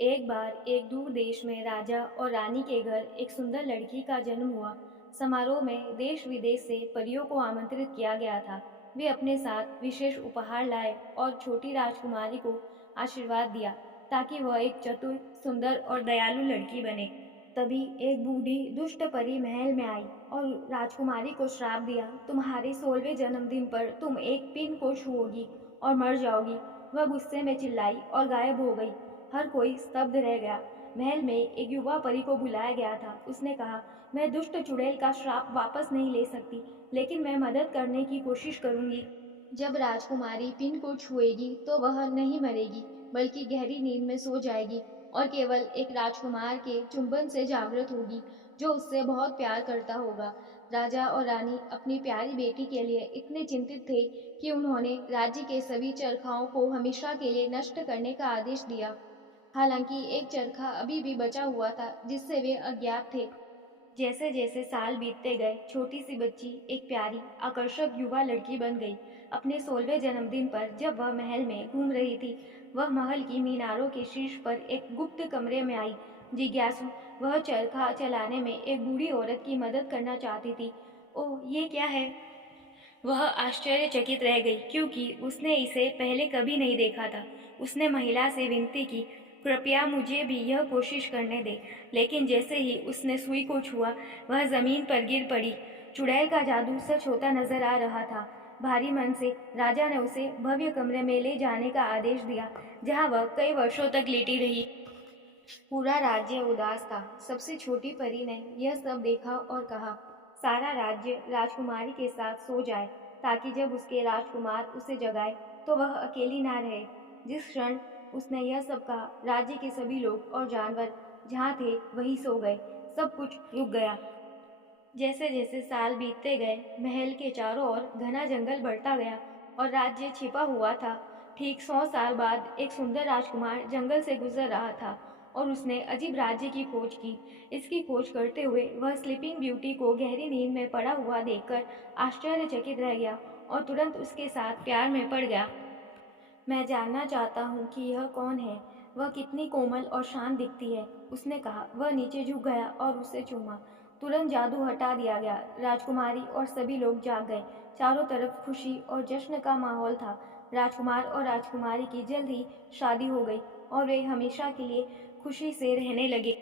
एक बार एक दूर देश में राजा और रानी के घर एक सुंदर लड़की का जन्म हुआ। समारोह में देश विदेश से परियों को आमंत्रित किया गया था। वे अपने साथ विशेष उपहार लाए और छोटी राजकुमारी को आशीर्वाद दिया ताकि वह एक चतुर, सुंदर और दयालु लड़की बने। तभी एक बूढ़ी दुष्ट परी महल में आई और राजकुमारी को श्राप दिया, तुम्हारे 16वें जन्मदिन पर तुम एक पिन को छुओगी और मर जाओगी। वह गुस्से में चिल्लाई और गायब हो गई। हर कोई स्तब्ध रह गया। महल में एक युवा परी को बुलाया गया था। उसने कहा, मैं दुष्ट चुड़ैल का श्राप वापस नहीं ले सकती, लेकिन मैं मदद करने की कोशिश करूंगी। जब राजकुमारी पिन को छुएगी तो वह नहीं मरेगी, बल्कि गहरी नींद में सो जाएगी और केवल एक राजकुमार के चुंबन से जागृत होगी, जो उससे बहुत प्यार करता होगा। राजा और रानी अपनी प्यारी बेटी के लिए इतने चिंतित थे कि उन्होंने राज्य के सभी चरखाओं को हमेशा के लिए नष्ट करने का आदेश दिया। हालांकि एक चरखा अभी भी बचा हुआ था जिससे वे अज्ञात थे। जैसे जैसे साल बीतते गए, छोटी सी बच्ची एक प्यारी, आकर्षक युवा लड़की बन गई। अपने 16वें जन्मदिन पर जब वह महल में घूम रही थी, वह महल की मीनारों के शीर्ष पर एक गुप्त कमरे में आई। जिज्ञासु, वह चरखा चलाने में एक बूढ़ी औरत की मदद करना चाहती थी। ओह, ये क्या है? वह आश्चर्यचकित रह गई क्योंकि उसने इसे पहले कभी नहीं देखा था। उसने महिला से विनती की, कृपया मुझे भी यह कोशिश करने दे। लेकिन जैसे ही उसने सुई को छुआ, वह जमीन पर गिर पड़ी। चुड़ैल का जादू सच होता नजर आ रहा था। भारी मन से राजा ने उसे भव्य कमरे में ले जाने का आदेश दिया, जहां वह कई वर्षों तक लेटी रही। पूरा राज्य उदास था। सबसे छोटी परी ने यह सब देखा और कहा, सारा राज्य राजकुमारी के साथ सो जाए, ताकि जब उसके राजकुमार उसे जगाए तो वह अकेली ना रहे। जिस क्षण उसने यह सब कहा, राज्य के सभी लोग और जानवर जहाँ थे वहीं सो गए। सब कुछ रुक गया। जैसे जैसे साल बीतते गए, महल के चारों ओर घना जंगल बढ़ता गया और राज्य छिपा हुआ था। ठीक 100 साल बाद एक सुंदर राजकुमार जंगल से गुजर रहा था और उसने अजीब राज्य की खोज की। इसकी खोज करते हुए वह स्लीपिंग ब्यूटी को गहरी नींद में पड़ा हुआ देखकर आश्चर्यचकित रह गया और तुरंत उसके साथ प्यार में पड़ गया। मैं जानना चाहता हूँ कि यह कौन है। वह कितनी कोमल और शांत दिखती है, उसने कहा। वह नीचे झुक गया और उसे चूमा। तुरंत जादू हटा दिया गया। राजकुमारी और सभी लोग जाग गए। चारों तरफ खुशी और जश्न का माहौल था। राजकुमार और राजकुमारी की जल्द ही शादी हो गई और वे हमेशा के लिए खुशी से रहने लगे।